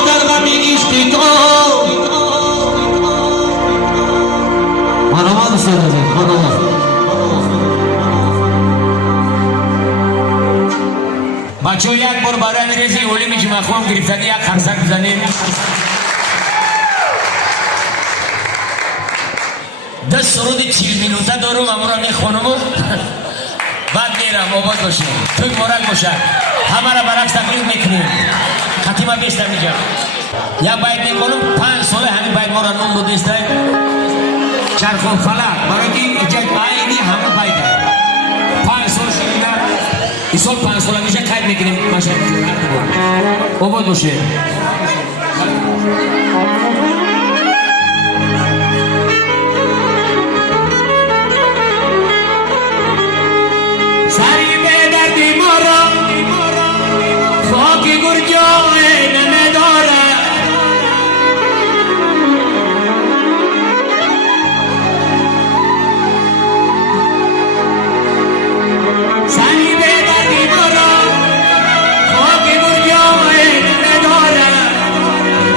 در غم عشق تو مرحبا دوست عزیز مرحبا بچه یک بار برای میرزی اولی میشه مخوام گرفتنی یک خرسک بزنیم دست سرود 40 مینوته دارم امورا میخونم بعد میرم آباد باشیم توی مورد باشد همه را برعکس تقریب میکنیم خطیمه بیشتر میجم یک باید میکنم 5 ساله همین باید ما را نون بودیسته چرخ و فلک برای که اینجا آینی همه باید 5 سال شدیده این سال 5 سال میشه قید میکنیم ماشین آباد باشیم سری به دردی مارا خاکی گرجای نمیداره سری به دردی مارا خاکی گرجای نمیداره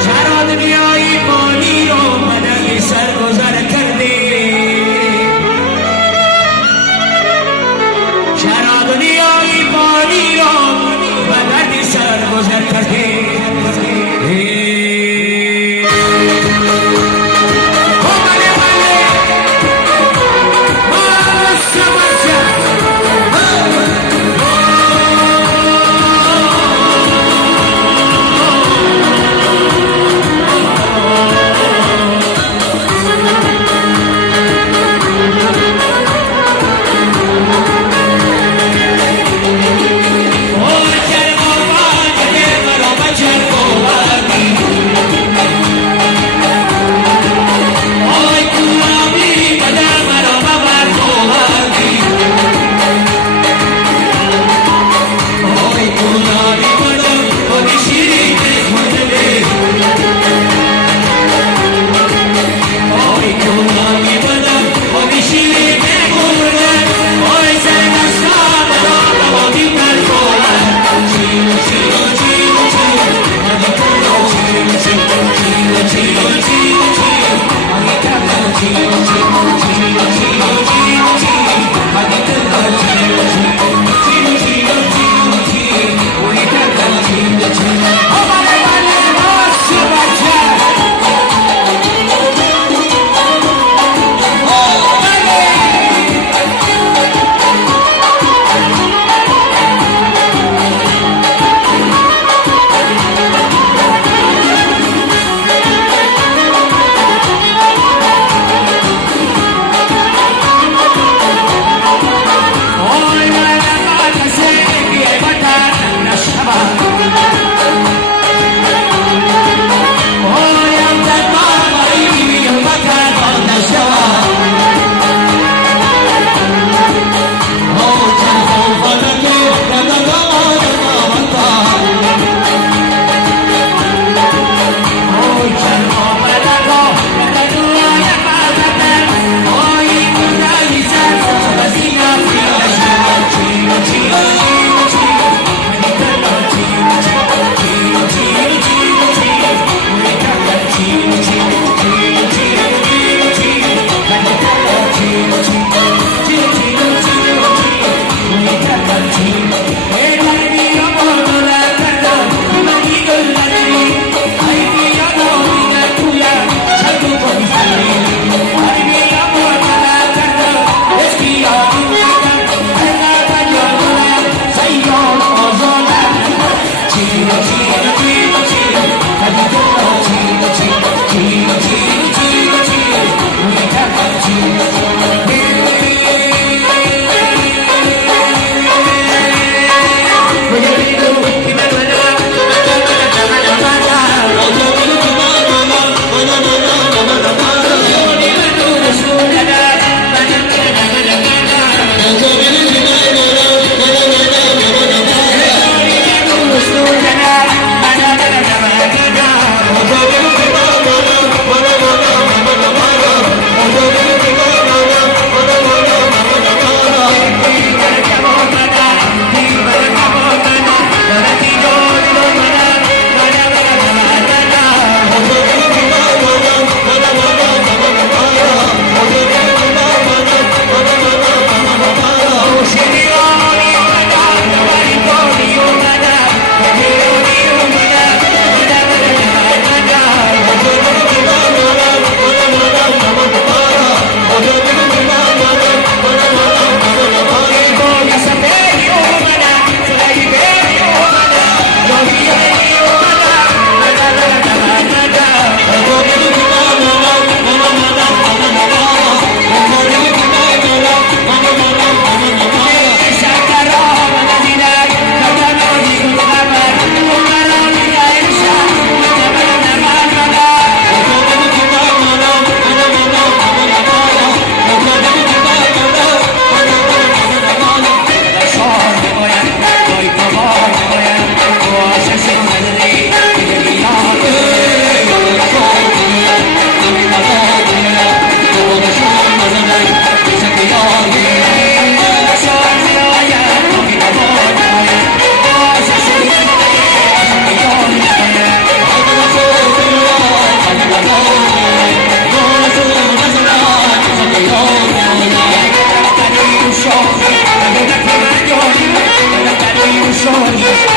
چرا دنیای پانی رو بدل سرگذر کردی چرا دنیای پانی را به دردی سر گذر کرده سایه